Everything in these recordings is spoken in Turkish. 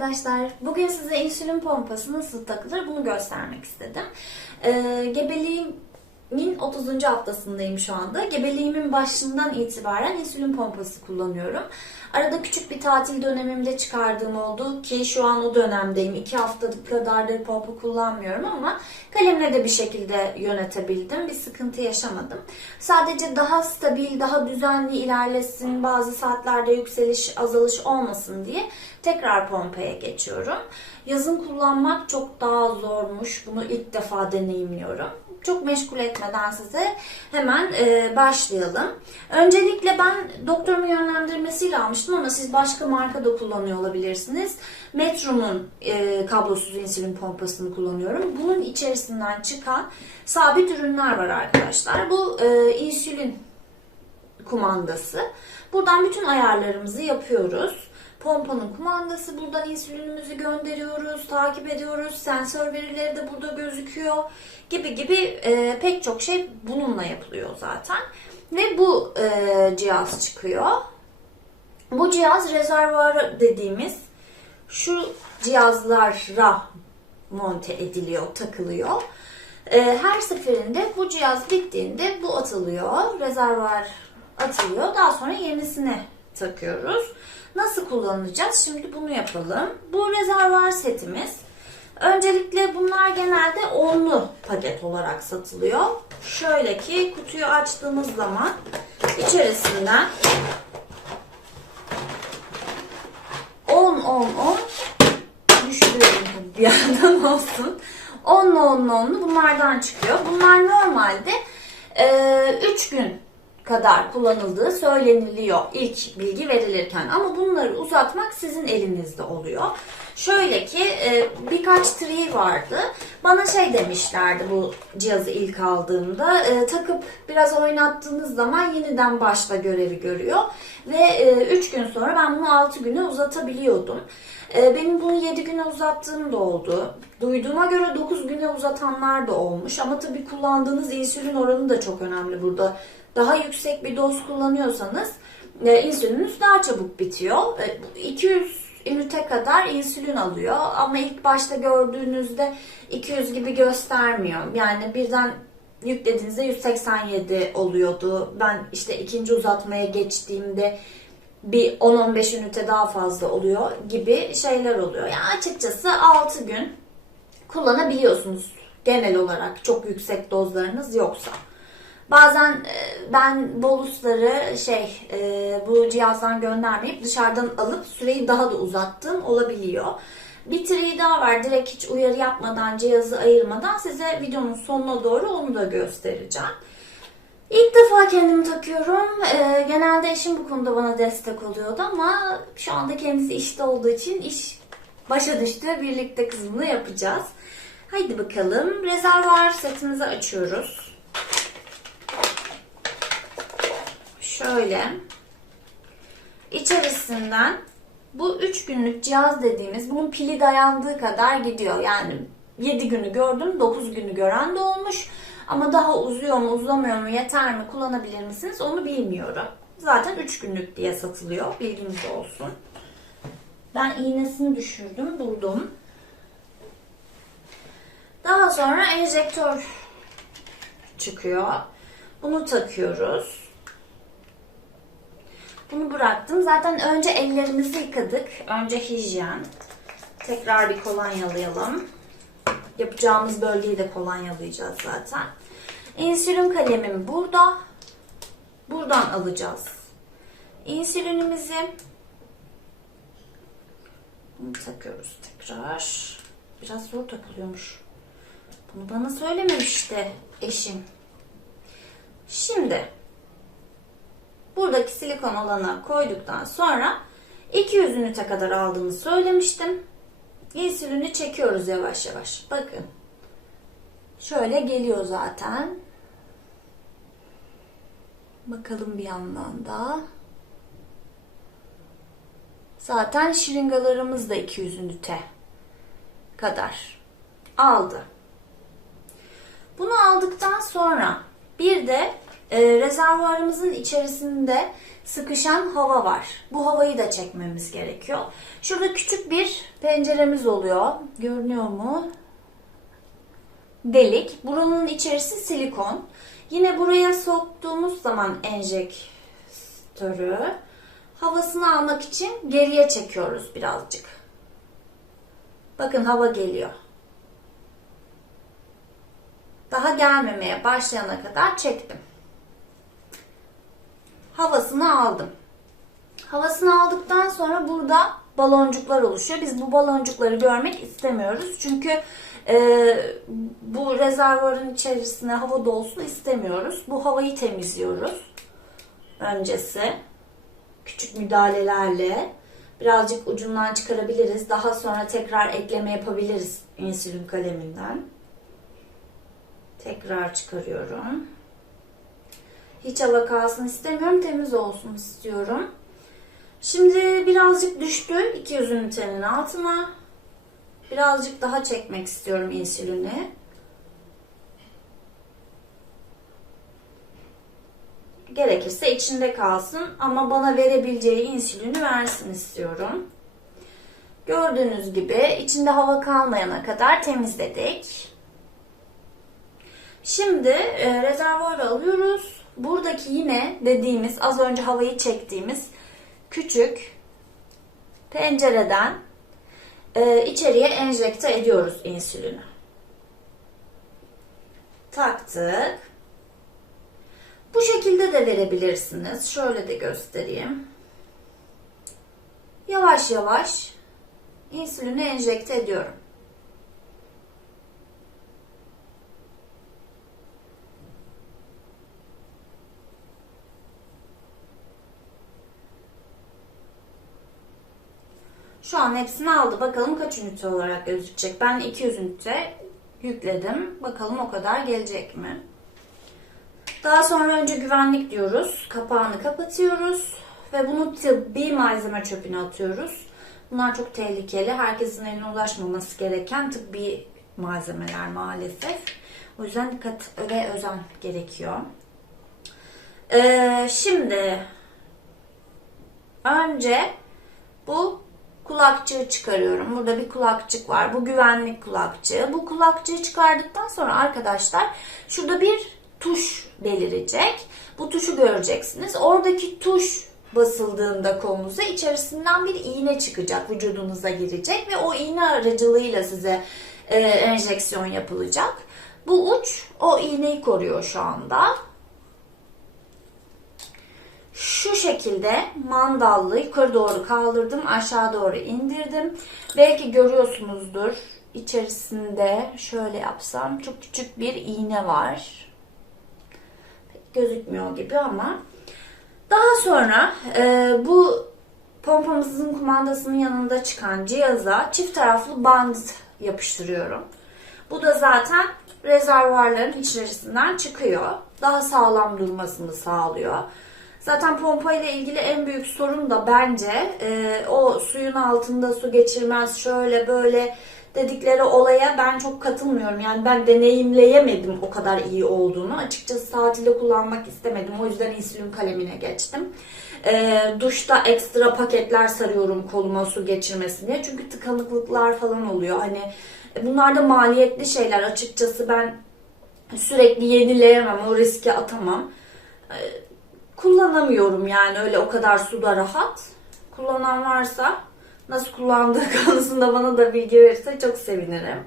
arkadaşlar. Bugün size insülin pompası nasıl takılır bunu göstermek istedim. Ee, gebeliğimin 30. haftasındayım şu anda. Gebeliğimin başından itibaren insülin pompası kullanıyorum. Arada küçük bir tatil dönemimde çıkardığım oldu ki şu an o dönemdeyim. 2 haftalık kadardır pompa kullanmıyorum ama kalemle de bir şekilde yönetebildim. Bir sıkıntı yaşamadım. Sadece daha stabil, daha düzenli ilerlesin, bazı saatlerde yükseliş, azalış olmasın diye tekrar pompaya geçiyorum. Yazın kullanmak çok daha zormuş. Bunu ilk defa deneyimliyorum. Çok meşgul etmeden size hemen e, başlayalım. Öncelikle ben doktorumun yönlendirmesiyle almıştım ama siz başka marka da kullanıyor olabilirsiniz. Metro'nun e, kablosuz insülin pompasını kullanıyorum. Bunun içerisinden çıkan sabit ürünler var arkadaşlar. Bu e, insülin kumandası. Buradan bütün ayarlarımızı yapıyoruz. Pompanın kumandası buradan insülinimizi gönderiyoruz, takip ediyoruz. Sensör verileri de burada gözüküyor. Gibi gibi e, pek çok şey bununla yapılıyor zaten. Ve bu e, cihaz çıkıyor. Bu cihaz rezervuar dediğimiz şu cihazlara monte ediliyor, takılıyor. E, her seferinde bu cihaz bittiğinde bu atılıyor, rezervuar atılıyor. Daha sonra yenisini takıyoruz. Nasıl kullanacağız? Şimdi bunu yapalım. Bu rezervuar setimiz. Öncelikle bunlar genelde onlu paket olarak satılıyor. Şöyle ki kutuyu açtığımız zaman içerisinden 10 10 10 düşürüyorum bir yandan olsun. 10'lu 10'lu 10'lu bunlardan çıkıyor. Bunlar normalde 3 gün kadar kullanıldığı söyleniliyor ilk bilgi verilirken. Ama bunları uzatmak sizin elinizde oluyor. Şöyle ki e, birkaç tri vardı. Bana şey demişlerdi bu cihazı ilk aldığımda. E, takıp biraz oynattığınız zaman yeniden başla görevi görüyor. Ve 3 gün sonra ben bunu 6 güne uzatabiliyordum. E, benim bunu 7 güne uzattığım da oldu. Duyduğuma göre 9 güne uzatanlar da olmuş. Ama tabii kullandığınız insülin oranı da çok önemli burada. Daha yüksek bir doz kullanıyorsanız e, insülininiz daha çabuk bitiyor. E, 200 ünite kadar insülin alıyor ama ilk başta gördüğünüzde 200 gibi göstermiyor. Yani birden yüklediğinizde 187 oluyordu. Ben işte ikinci uzatmaya geçtiğimde bir 10-15 ünite daha fazla oluyor gibi şeyler oluyor. Yani açıkçası 6 gün kullanabiliyorsunuz genel olarak çok yüksek dozlarınız yoksa. Bazen e, ben bolusları şey e, bu cihazdan göndermeyip dışarıdan alıp süreyi daha da uzattığım olabiliyor. Bir tri daha var. Direkt hiç uyarı yapmadan, cihazı ayırmadan size videonun sonuna doğru onu da göstereceğim. İlk defa kendimi takıyorum. Ee, genelde eşim bu konuda bana destek oluyordu ama şu anda kendisi işte olduğu için iş başa düştü. Birlikte kızımla yapacağız. Haydi bakalım. Rezervuar setimizi açıyoruz. Şöyle. İçerisinden bu 3 günlük cihaz dediğimiz bunun pili dayandığı kadar gidiyor. Yani 7 günü gördüm, 9 günü gören de olmuş. Ama daha uzuyor mu, uzamıyor mu, yeter mi, kullanabilir misiniz onu bilmiyorum. Zaten 3 günlük diye satılıyor. Bilginiz olsun. Ben iğnesini düşürdüm, buldum. Daha sonra enjektör çıkıyor. Bunu takıyoruz. Bunu bıraktım. Zaten önce ellerimizi yıkadık. Önce hijyen. Tekrar bir kolonyalayalım. Yapacağımız bölgeyi de kolonyalayacağız zaten. İnsülin kalemim burada. Buradan alacağız. İnsülinimizi bunu takıyoruz tekrar. Biraz zor takılıyormuş. Bunu bana söylememişti eşim. Şimdi buradaki silikon olana koyduktan sonra 200 ünite kadar aldığımı söylemiştim. İnsülini çekiyoruz yavaş yavaş. Bakın. Şöyle geliyor zaten. Bakalım bir yandan da. Zaten şırıngalarımız da 200 ünite kadar aldı. Bunu aldıktan sonra bir de e, rezervuarımızın içerisinde sıkışan hava var. Bu havayı da çekmemiz gerekiyor. Şurada küçük bir penceremiz oluyor. Görünüyor mu? Delik. Buranın içerisi silikon. Yine buraya soktuğumuz zaman enjektörü havasını almak için geriye çekiyoruz birazcık. Bakın hava geliyor. Daha gelmemeye başlayana kadar çektim. Havasını aldım. Havasını aldıktan sonra burada baloncuklar oluşuyor. Biz bu baloncukları görmek istemiyoruz. Çünkü e, bu rezervuarın içerisine hava dolsun istemiyoruz. Bu havayı temizliyoruz. Öncesi küçük müdahalelerle birazcık ucundan çıkarabiliriz. Daha sonra tekrar ekleme yapabiliriz insülin kaleminden. Tekrar çıkarıyorum. Hiç hava kalsın istemiyorum. Temiz olsun istiyorum. Şimdi birazcık düştü 200 ünitenin altına. Birazcık daha çekmek istiyorum insülini. Gerekirse içinde kalsın ama bana verebileceği insülini versin istiyorum. Gördüğünüz gibi içinde hava kalmayana kadar temizledik. Şimdi e, rezervuarı alıyoruz. Buradaki yine dediğimiz az önce havayı çektiğimiz küçük pencereden e, içeriye enjekte ediyoruz insülini. Taktık. Bu şekilde de verebilirsiniz. Şöyle de göstereyim. Yavaş yavaş insülini enjekte ediyorum. Şu an hepsini aldı. Bakalım kaç ünite olarak gözükecek. Ben 200 ünite yükledim. Bakalım o kadar gelecek mi? Daha sonra önce güvenlik diyoruz. Kapağını kapatıyoruz. Ve bunu tıbbi malzeme çöpüne atıyoruz. Bunlar çok tehlikeli. Herkesin eline ulaşmaması gereken tıbbi malzemeler maalesef. O yüzden dikkat ve özen gerekiyor. Ee, şimdi önce bu kulakçığı çıkarıyorum. Burada bir kulakçık var. Bu güvenlik kulakçığı. Bu kulakçığı çıkardıktan sonra arkadaşlar şurada bir tuş belirecek. Bu tuşu göreceksiniz. Oradaki tuş basıldığında kolunuza içerisinden bir iğne çıkacak. Vücudunuza girecek ve o iğne aracılığıyla size e, enjeksiyon yapılacak. Bu uç o iğneyi koruyor şu anda. Şu şekilde mandallı yukarı doğru kaldırdım, aşağı doğru indirdim. Belki görüyorsunuzdur. İçerisinde şöyle yapsam çok küçük bir iğne var. Pek gözükmüyor gibi ama. Daha sonra e, bu pompamızın kumandasının yanında çıkan cihaza çift taraflı band yapıştırıyorum. Bu da zaten rezervuarların içerisinden çıkıyor. Daha sağlam durmasını sağlıyor. Zaten pompa ile ilgili en büyük sorun da bence e, o suyun altında su geçirmez şöyle böyle dedikleri olaya ben çok katılmıyorum. Yani ben deneyimleyemedim o kadar iyi olduğunu. Açıkçası tatilde kullanmak istemedim. O yüzden insülin kalemine geçtim. E, duşta ekstra paketler sarıyorum koluma su geçirmesin. Çünkü tıkanıklıklar falan oluyor. Hani bunlar da maliyetli şeyler. Açıkçası ben sürekli yenileyemem. O riski atamam. E, kullanamıyorum yani öyle o kadar suda rahat. Kullanan varsa nasıl kullandığı konusunda bana da bilgi verirse çok sevinirim.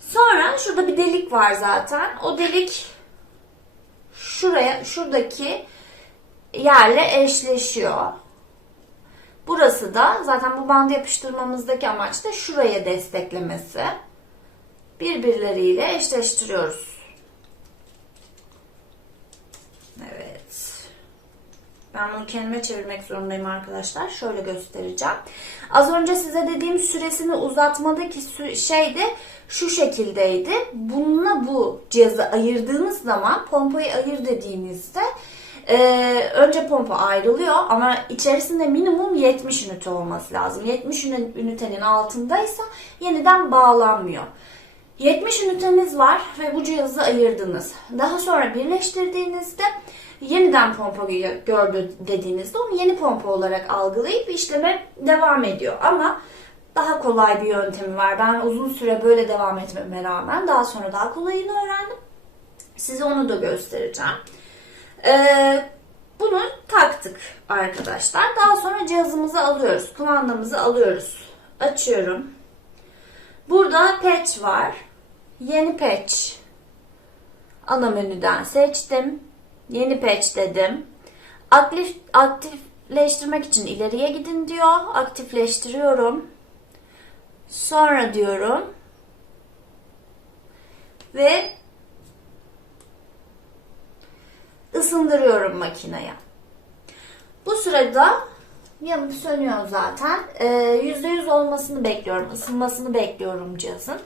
Sonra şurada bir delik var zaten. O delik şuraya şuradaki yerle eşleşiyor. Burası da zaten bu bandı yapıştırmamızdaki amaç da şuraya desteklemesi. Birbirleriyle eşleştiriyoruz. Evet. Ben bunu kendime çevirmek zorundayım arkadaşlar. Şöyle göstereceğim. Az önce size dediğim süresini uzatmadaki şey de şu şekildeydi. Bununla bu cihazı ayırdığınız zaman pompayı ayır dediğinizde ee, önce pompa ayrılıyor ama içerisinde minimum 70 ünite olması lazım. 70 ünitenin altındaysa yeniden bağlanmıyor. 70 ünitemiz var ve bu cihazı ayırdınız. Daha sonra birleştirdiğinizde yeniden pompa gördü dediğinizde onu yeni pompa olarak algılayıp işleme devam ediyor. Ama daha kolay bir yöntemi var. Ben uzun süre böyle devam etmeme rağmen daha sonra daha kolayını öğrendim. Size onu da göstereceğim. Ee, bunu taktık arkadaşlar. Daha sonra cihazımızı alıyoruz. Kumandamızı alıyoruz. Açıyorum. Burada patch var. Yeni patch. Ana menüden seçtim. Yeni patch dedim. Aktif, aktifleştirmek için ileriye gidin diyor. Aktifleştiriyorum. Sonra diyorum. Ve ısındırıyorum makineye. Bu sırada yanıp sönüyor zaten. Ee, %100 olmasını bekliyorum. ısınmasını bekliyorum cihazın.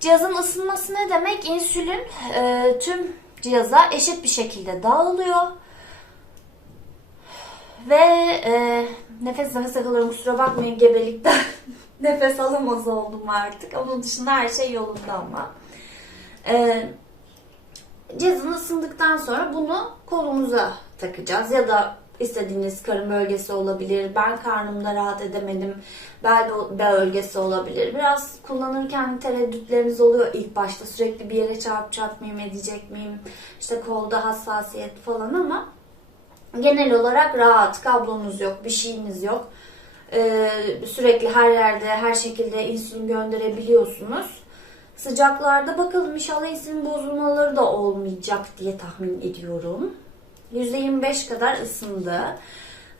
Cihazın ısınması ne demek? İnsülin e, tüm cihaza eşit bir şekilde dağılıyor. Ve e, nefes nefese kalıyorum kusura bakmayın gebelikten nefes alamaz oldum artık. Onun dışında her şey yolunda ama. E, cihazın ısındıktan sonra bunu kolumuza takacağız ya da istediğiniz karın bölgesi olabilir. Ben karnımda rahat edemedim. Bel bölgesi olabilir. Biraz kullanırken tereddütleriniz oluyor ilk başta. Sürekli bir yere çarp çarpmayayım edecek miyim? İşte kolda hassasiyet falan ama genel olarak rahat. Kablonuz yok, bir şeyiniz yok. Ee, sürekli her yerde, her şekilde insülin gönderebiliyorsunuz. Sıcaklarda bakalım inşallah insülin bozulmaları da olmayacak diye tahmin ediyorum. %25 kadar ısındı.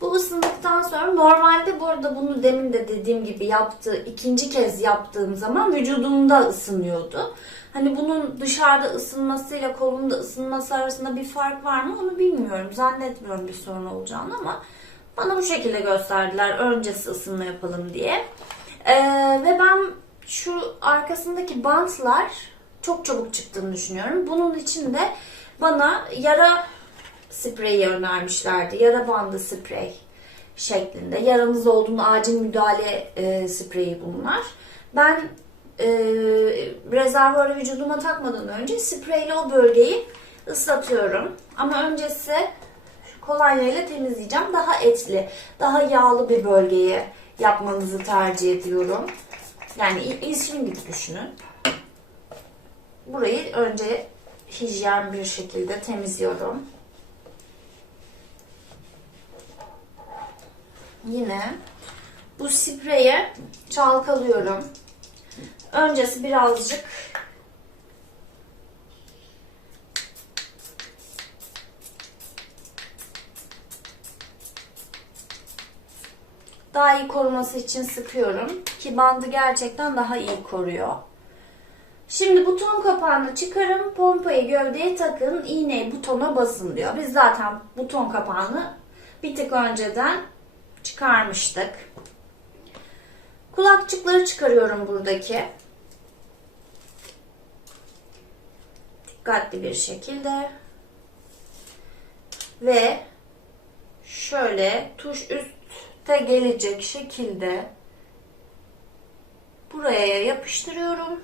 Bu ısındıktan sonra normalde bu arada bunu demin de dediğim gibi yaptığı ikinci kez yaptığım zaman vücudumda ısınıyordu. Hani bunun dışarıda ısınmasıyla kolumda ısınması arasında bir fark var mı onu bilmiyorum. Zannetmiyorum bir sorun olacağını ama bana bu şekilde gösterdiler öncesi ısınma yapalım diye. Ee, ve ben şu arkasındaki bantlar çok çabuk çıktığını düşünüyorum. Bunun için de bana yara spreyi önermişlerdi. Yara bandı sprey şeklinde. Yaranız olduğunda acil müdahale e, spreyi bunlar. Ben e, rezervuarı vücuduma takmadan önce spreyle o bölgeyi ıslatıyorum. Ama öncesi kolonya ile temizleyeceğim. Daha etli, daha yağlı bir bölgeyi yapmanızı tercih ediyorum. Yani insülin gibi düşünün. Burayı önce hijyen bir şekilde temizliyorum. Yine bu spreye çalkalıyorum. Öncesi birazcık daha iyi koruması için sıkıyorum ki bandı gerçekten daha iyi koruyor. Şimdi buton kapağını çıkarın, pompayı gövdeye takın, iğneyi butona basın diyor. Biz zaten buton kapağını bir tık önceden çıkarmıştık. Kulakçıkları çıkarıyorum buradaki. Dikkatli bir şekilde. Ve şöyle tuş üstte gelecek şekilde buraya yapıştırıyorum.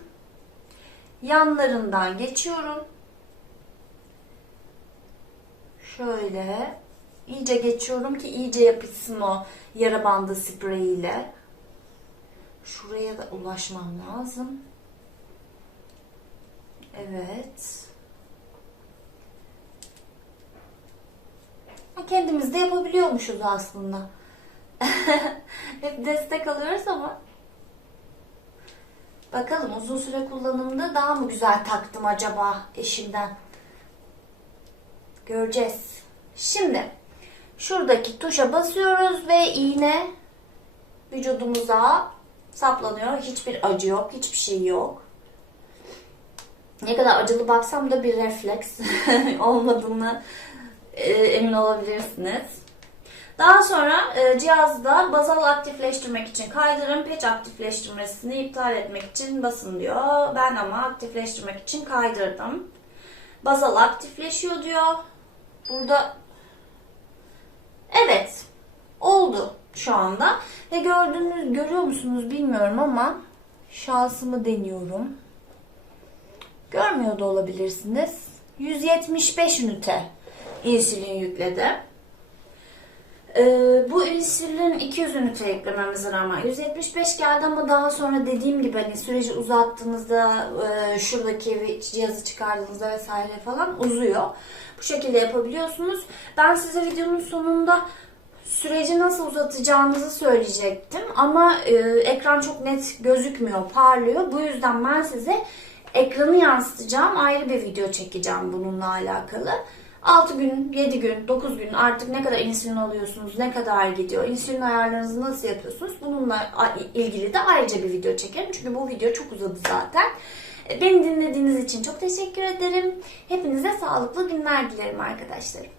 Yanlarından geçiyorum. Şöyle iyice geçiyorum ki iyice yapışsın o yara bandı spreyiyle. Şuraya da ulaşmam lazım. Evet. Kendimiz de yapabiliyormuşuz aslında. Hep destek alıyoruz ama bakalım uzun süre kullanımda daha mı güzel taktım acaba eşimden? Göreceğiz. Şimdi şuradaki tuşa basıyoruz ve iğne vücudumuza saplanıyor. Hiçbir acı yok, hiçbir şey yok. Ne kadar acılı baksam da bir refleks olmadığını e, emin olabilirsiniz. Daha sonra e, cihazda bazal aktifleştirmek için kaydırın. Patch aktifleştirmesini iptal etmek için basın diyor. Ben ama aktifleştirmek için kaydırdım. Bazal aktifleşiyor diyor. Burada evet oldu şu anda. Ve gördüğünüz görüyor musunuz bilmiyorum ama şansımı deniyorum. görmüyor da olabilirsiniz. 175 ünite insülin yükledi. Ee, bu insülin 200 ünite eklememize rağmen 175 geldi ama daha sonra dediğim gibi hani süreci uzattığınızda e, şuradaki cihazı çıkardığınızda vesaire falan uzuyor. Bu şekilde yapabiliyorsunuz. Ben size videonun sonunda süreci nasıl uzatacağınızı söyleyecektim ama e, ekran çok net gözükmüyor, parlıyor. Bu yüzden ben size ekranı yansıtacağım ayrı bir video çekeceğim bununla alakalı. 6 gün, 7 gün, 9 gün artık ne kadar insülin alıyorsunuz, ne kadar gidiyor, insülin ayarlarınızı nasıl yapıyorsunuz bununla ilgili de ayrıca bir video çekerim. Çünkü bu video çok uzadı zaten. Beni dinlediğiniz için çok teşekkür ederim. Hepinize sağlıklı günler dilerim arkadaşlarım.